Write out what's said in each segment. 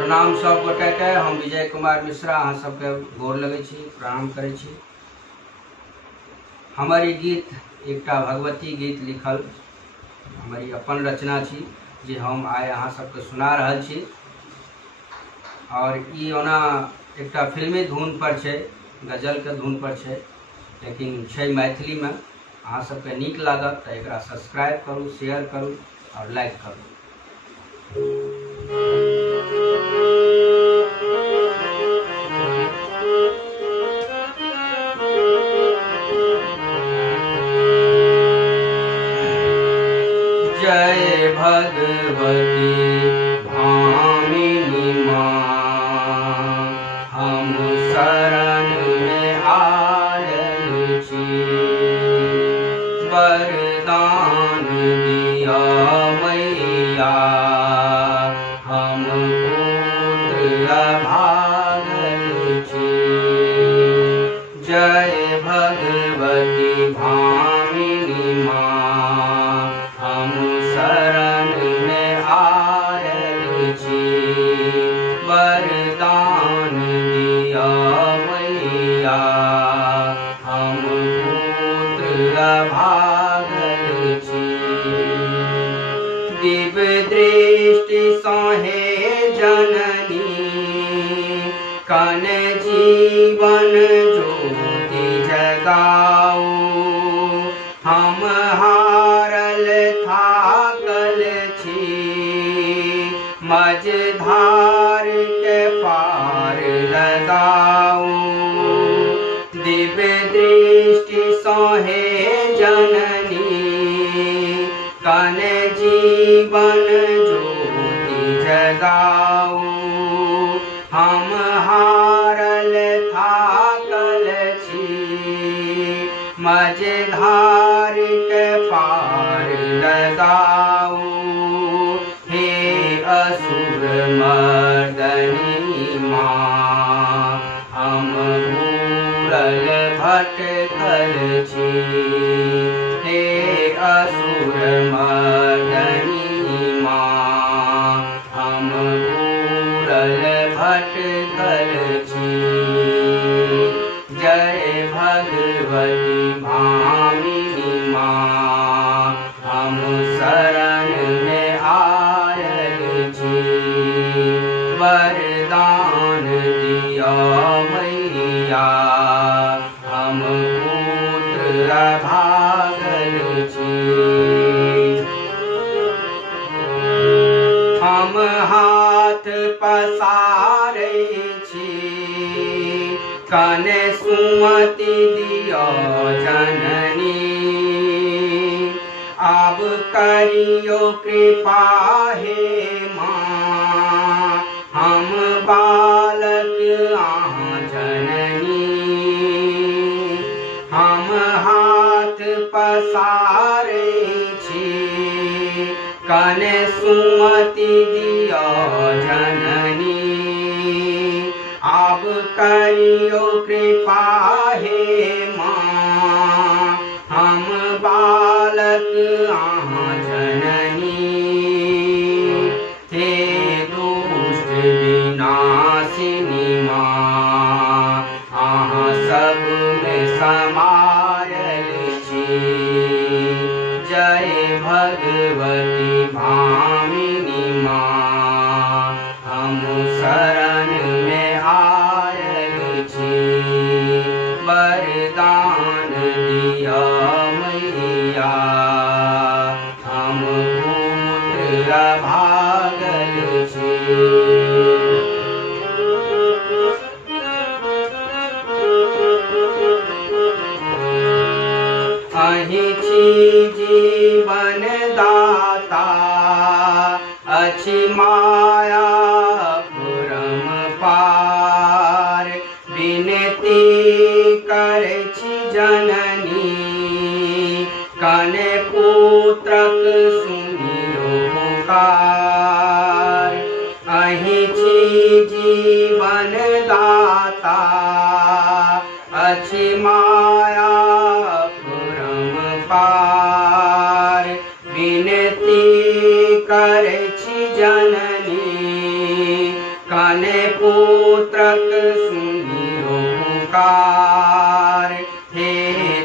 प्रणाम सब गोटे के। हम विजय कुमार मिश्रा अहाँ सबके गोर लगै छी, प्रणाम करै छी। हमर ई गीत एकटा भगवती गीत लिखल हमर ई अपन रचना छी जे हम आइ अहाँ सबके सुना रहल छी। और ई ओना एकटा फिल्मी धुन पर छै, गजल के धुन पर छै, लेकिन छै मैथिली में। अहाँ सबके नीक लागत तऽ एकरा सब्सक्राइब करू, शेयर करू और लाइक करू। जय भगवती भामिनी माँ, हम शरण में आयल छी। वरदान दिया मैया, हम पुत्र अभागल छी। जय भगवती भामिनी माँ, हम शरण में आयल छी। वरदान दिया मैया, हम पुत्र अभागल छी। दिव्य दृष्टि सहे जननी, कन जीवन ज्योति जगाऊ। हम हारल थाकल छी, मझधार के पार लगाऊ। दिव्य दृष्टि सहे जननी, कन जीवन ज्योति जगाऊ। हम हारल थाकल छी, मझधार के पार लगाऊ। हे असुर मर्दनी माँ, हम घूरल भटकल छी। हे असुर मर्दनी माँ, हम घूरल भटकल छी। जय भगवती भामिनी माँ, हम शरण में आयल छी। वरदान दिया मैया, हम पुत्र अभागल छी। हम हाथ पसारै छी, कन सुमति दिया जननी। आब करियो कृपा हे माँ, हम बालक अहाँ जननी। हम हाथ पसारै छी, कन सुमति दिया जननी। आब करियो कृपा हे माँ, हम बालक अहाँ जननी। हे दुष्ट विनाशिनी माँ, अहाँ सब में समायल छी। जय भगवती भामिनी माँ, हम शरण में आयल छी। वरदान दिया मैया, हम पुत्र अभागल छी। अहीं छी जीवन दाता, अछि माया पुरम पार। विनती करै छी जननी, कन पुत्रक सुनियो पुकार। अहीं छी जीवन दाता, अछि माया पुरम पार। विनती करै छी जननी, तने पुत्रक सुनियो पुकार, हे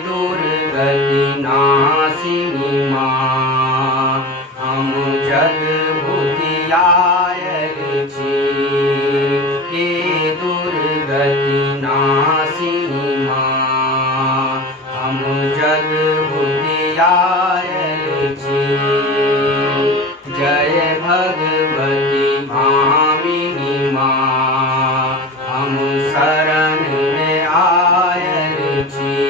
दुर्गति नाशिनी माँ, हम जग बुधियायल छी। हे दुर्गति नाशिनी माँ, हम जग बुधियायल छी। जय भगवती भामिनी माँ, हम शरण में आयल छी।